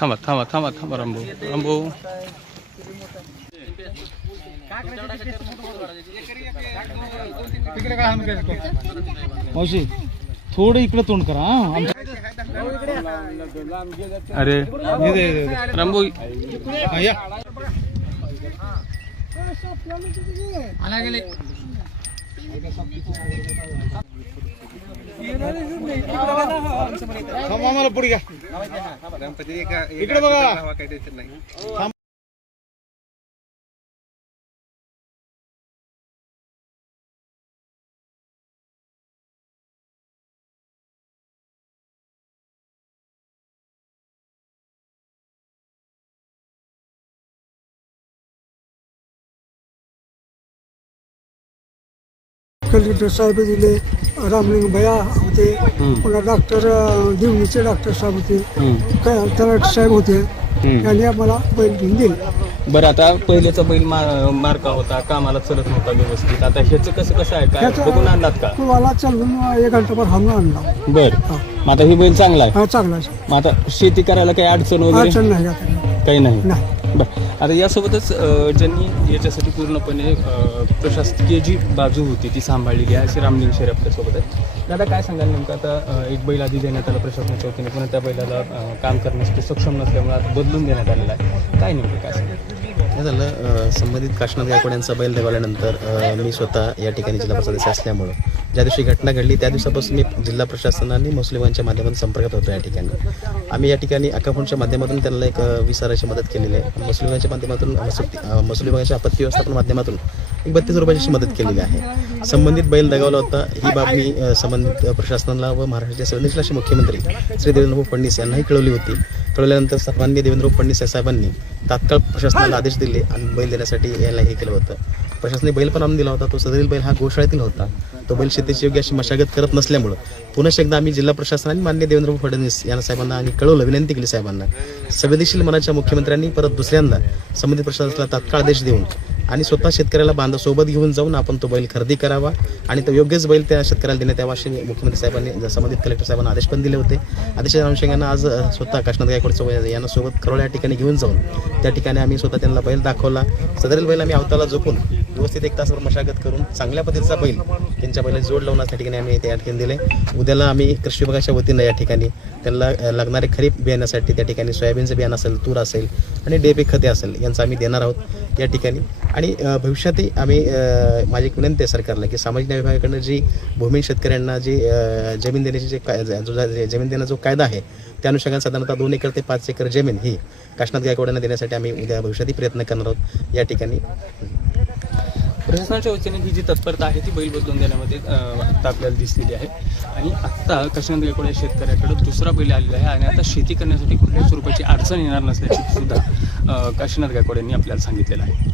थांबा थांबा थांबा थांबा रामभाऊ रामभाऊ मावशी थोडं इकडे तोंड करा. अरे रामभाऊ या आम्हाला पुढे घ्या इकडे बघा. कलेक्टर साहेब दिले, रामलिंग भैया होते, पुन्हा डॉक्टर दिवणीचे डॉक्टर साहेब होते, तलाठी साहेब होते. त्यांनी आम्हाला बैल घेऊन दिले. बरं, आता पहिल्याचा बैल मार्का होता, कामाला चलत नव्हता व्यवस्थित. आता ह्याचं कसं कसं आहे, काय बघून आणलात का? तुम्हाला चालवून 1 घंटाभर हाणून आणला. बरं, मग आता ही बैल चांगला आहे. हा चांगला आहे. मग आता शेती करायला काही अडचण वगैरे अडचण नाही आता. काही नाही. नाही. बरं, आता यासोबतच ज्यांनी याच्यासाठी पूर्णपणे प्रशासकीय जी बाजू होती ती सांभाळलेली आहे असे रामलिंग शेर आपल्यासोबत आहे. दादा काय सांगाल नेमकं, आता एक बैल आधी देण्यात आला प्रशासनाच्या वतीने, पुन्हा त्या बैलाला काम करण्यासाठी सक्षम नसल्यामुळे आता बदलून देण्यात आलेला आहे. काय नेमकं काय सांगाल? काय झालं, संबंधित काशीनाथ गायकवाड यांचा बैल दगावल्यानंतर मी स्वतः या ठिकाणी जिल्हा सदस्य असल्यामुळं ज्या दिवशी घटना घडली त्या दिवसापासून मी जिल्हा प्रशासन आणि मुस्लिमांच्या माध्यमातून संपर्कात होतो. या ठिकाणी आम्ही या ठिकाणी अकाफोनच्या माध्यमातून त्यांना एक विचाराची मदत केलेली आहे. मुस्लिमांच्या माध्यमातून मुस्लिमांच्या आपत्ती व्यवस्थापन माध्यमातून एक 32 रुपयाची मदत केलेली आहे. संबंधित बैल दगावला होता ही बाब मी संबंधित प्रशासनाला व महाराष्ट्राचे संवेदनशील असे मुख्यमंत्री श्री देवेंद्र फडणवीस यांनाही कळवली होती. कळवल्यानंतर सन्माननीय देवेंद्र फडणवीस साहेबांनी तात्काळ प्रशासनाला आदेश दिले आणि बैल देण्यासाठी याला हे केलं होतं. प्रशासनाने बैल पण आणून दिला होता. तो सदरील बैल हा गोशाळेतील होता. तो बैल शेतीची योग्य अशी मशागत करत नसल्यामुळं पुन्हा एकदा आम्ही जिल्हा प्रशासन आणि माननीय देवेंद्र फडणवीस यांना साहेबांना आणि कळवलं, विनंती केली साहेबांना. संवेदनशील मनाच्या मुख्यमंत्र्यांनी परत दुसऱ्यांदा संबंधित प्रशासनाला तात्काळ आदेश देऊन आणि स्वतः शेतकऱ्याला बांधासोबत घेऊन जाऊन आपण तो बैल खरेदी करावा आणि तो योग्यच बैल त्या शेतकऱ्याला देण्यात यावा असे मुख्यमंत्री साहेबांनी संबंधित कलेक्टर साहेबांना आदेश पण दिले होते. आदेशाच्या अनुषंगानं आज स्वतः काशीनाथ गायकवाड यांना सोबत करोळा या ठिकाणी घेऊन जाऊन त्या ठिकाणी आम्ही स्वतः त्यांना बैल दाखवला. सदरील बैल आम्ही अवताला झोपून व्यवस्थित 1 तासावर मशागत करून चांगल्या पद्धतीचा बैल त्यांच्या बैलाची जोड लावून त्या ठिकाणी आम्ही त्या ठिकाणी दिले. उद्याला आम्ही कृषी विभागाच्या वतीनं या ठिकाणी त्यांना लागणारे खरीप बियाण्यासाठी त्या ठिकाणी सोयाबीनचं बियाणं असेल, तूर असेल आणि DAP खते असेल यांचं आम्ही देणार आहोत या ठिकाणी. आणि भविष्यातही आम्ही माझी एक विनंती आहे सरकारला की सामाजिक न्याय विभागाकडनं जी भूमिहीन शेतकऱ्यांना जी जमीन देण्याची जमीन देण्याचा जो कायदा आहे त्या अनुषंगाने साधारणतः 2 एकर ते 5 एकर जमीन ही काशीनाथ गायकवाडांना देण्यासाठी आम्ही उद्या भविष्यातही प्रयत्न करणार आहोत या ठिकाणी. प्रशासनाच्या वतीने ही जी तत्परता आहे ती बैल बदलून देण्यामध्ये आता आपल्याला दिसलेली आहे. आणि आत्ता काशीनाथ गायकवाड या शेतकऱ्याकडे दुसरा बैल आलेला आहे आणि आता शेती करण्यासाठी कुठल्याच स्वरूपाची अडचण येणार नसल्याची सुद्धा काशीनाथ गायकवाड यांनी आपल्याला सांगितलेलं आहे.